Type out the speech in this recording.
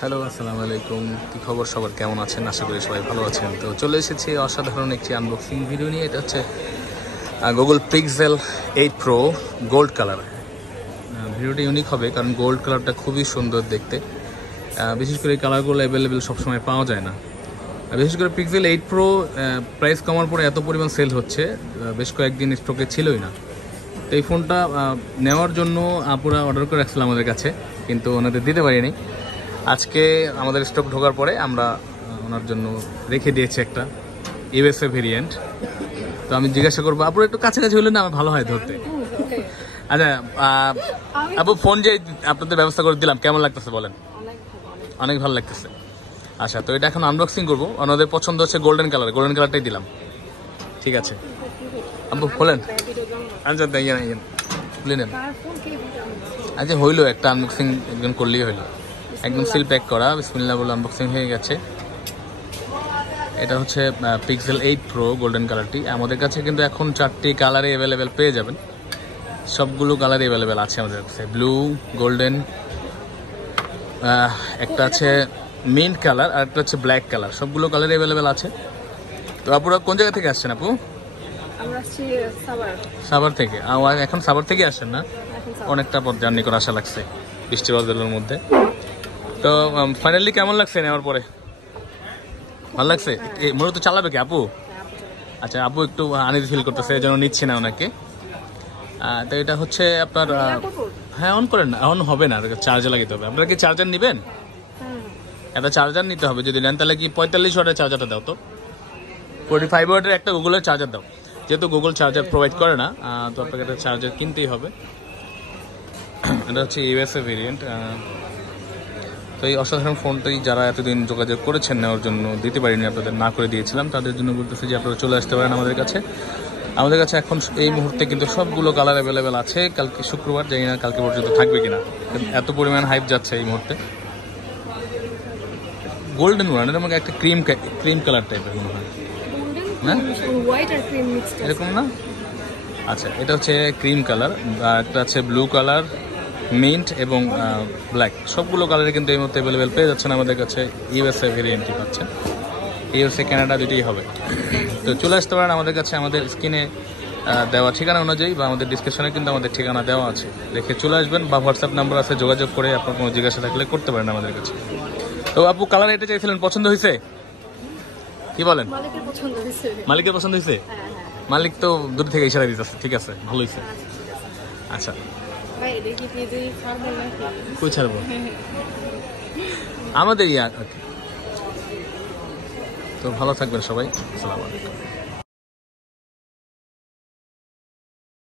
Hello, আসসালামু আলাইকুম। কী খবর সবার, কেমন আছেন? আশা করি সবাই ভালো আছেন। তো চলে এসেছি অসাধারণ একটি আনবক্সিং ভিডিও নিয়ে। এটা হচ্ছে Google pixel 8 pro gold colour. ভিডিওটি ইউনিক হবে কারণ গোল্ড কালারটা খুবই সুন্দর দেখতে। বিশেষ করে এই কালারগুলো অ্যাভেলেবেল সবসময় পাওয়া যায় না। বিশেষ করে পিক্সেল 8 প্রো প্রাইস কমার পরে এত পরিমাণ সেল হচ্ছে, বেশ কয়েকদিন স্টকে ছিলই না। তো এই ফোনটা নেওয়ার জন্য আপুরা অর্ডার করে রাখছিল আমাদের কাছে, কিন্তু ওনাদের দিতে পারিনি। আজকে আমাদের স্টক ঢোকার পরে আমরা ওনার জন্য রেখে দিয়েছি একটা ইউএসএ ভেরিয়েন্ট। তো আমি জিজ্ঞাসা করবো, আপুর একটু কাছাকাছি হলে না আমার ভালো হয় ধরতে। আচ্ছা আপু, ফোন যে আপনাদের ব্যবস্থা করে দিলাম, কেমন লাগতেছে বলেন? অনেক ভালো লাগতেছে। আচ্ছা, তো এটা এখন আনবক্সিং করবো। ওনাদের পছন্দ হচ্ছে গোল্ডেন কালার, গোল্ডেন কালারটাই দিলাম। ঠিক আছে আপু, খোলেন। আচ্ছা খুলে নেন। আচ্ছা হইলো, একটা আনবক্সিং একজন করলেই হইলো। একদম সিল প্যাক করা, বিসমিল্লাহ বলে আনবক্সিং হয়ে গেছে। এটা হচ্ছে পিক্সেল 8 প্রো গোল্ডেন কালারটি। আমাদের কাছে কিন্তু এখন 4টি কালারে অ্যাভেলেবেল পেয়ে যাবেন। সবগুলো কালারে অ্যাভেলেবেল আছে আমাদের কাছে। ব্লু, গোল্ডেন, একটা আছে মিন্ট কালার, আর একটা হচ্ছে ব্ল্যাক কালার। সবগুলো কালারে অ্যাভেলেবেল আছে। তো আপুরা কোন জায়গা থেকে আসছেন আপু? আমরা আসছি সাভার থেকে। এখন সাভার থেকে আসেন না? অনেকটা পথ জার্নি করে আসা লাগছে বৃষ্টি বাদলের মধ্যে। তো ফাইনালি কেমন লাগছে নেওয়ার পরে? ভালো লাগছে? মূলত চালাবে কি আপু? আচ্ছা, আপু একটু আনইজি ফিল করতেছে, এই জন্য নিচ্ছি না ওনাকে। তো এটা হচ্ছে আপনার, হ্যাঁ অন করেন না, অন হবে না, চার্জে লাগাতে হবে। আপনারা কি চার্জার নেবেন? একটা চার্জার নিতে হবে। যদি নেন তাহলে কি 45 ওয়াটের চার্জারটা দাও, তো 45 ওয়াটের একটা গুগলের চার্জার দাও। যেহেতু গুগল চার্জার প্রোভাইড করে না, তো আপনাকে একটা চার্জার কিনতেই হবে। এটা হচ্ছে ইউএসএ ভেরিয়েন্ট। তো এই অসাধারণ ফোনটাই যারা এতদিন যোগাযোগ করেছেন নেওয়ার জন্য, দিতে পারিনি, আপনাদের না করে দিয়েছিলাম, তাদের জন্য বলতেছি যে আপনারা চলে আসতে পারেন আমাদের কাছে। আমাদের কাছে এখন এই মুহূর্তে কিন্তু সবগুলো কালার অ্যাভেলেবেল আছে। কালকে শুক্রবার, জানি না কালকে পর্যন্ত থাকবে কিনা, এত পরিমাণ হাইপ যাচ্ছে এই মুহূর্তে। গোল্ডেন ওয়ান, এর মধ্যে একটা ক্রিম কালার টাইপের মনে হয়, হ্যাঁ এরকম না? আচ্ছা, এটা হচ্ছে ক্রিম কালার, একটা আছে ব্লু কালার, মিন্ট এবং ব্ল্যাক। সবগুলো কালারে কিন্তু এই মুহূর্তে অ্যাভেলেবেল পেয়ে যাচ্ছেন আমাদের কাছে। ইউএসএ ভেরিয়েন্টই পাচ্ছেন, ইউএসএ কানাডা দুটোই হবে। তো চলে আসতে পারেন আমাদের কাছে। আমাদের স্ক্রিনে দেওয়া ঠিকানা অনুযায়ী বা আমাদের ডিসক্রিপশনে কিন্তু আমাদের ঠিকানা দেওয়া আছে, দেখে চলে আসবেন। বা হোয়াটসঅ্যাপ নাম্বার আছে, যোগাযোগ করে আপনার কোনো জিজ্ঞাসা থাকলে করতে পারেন আমাদের কাছে। তো আপু, কালার এটা চাইছিলেন, পছন্দ হয়েছে? কি বলেন? মালিকের পছন্দ হয়েছে? মালিক তো দূর থেকে ইশারা দিতেছে। ঠিক আছে, ভালো হয়েছে। আচ্ছা, কই ছাড়বো আমাদের তো ভালো থাকবেন সবাই। আসসালামু আলাইকুম।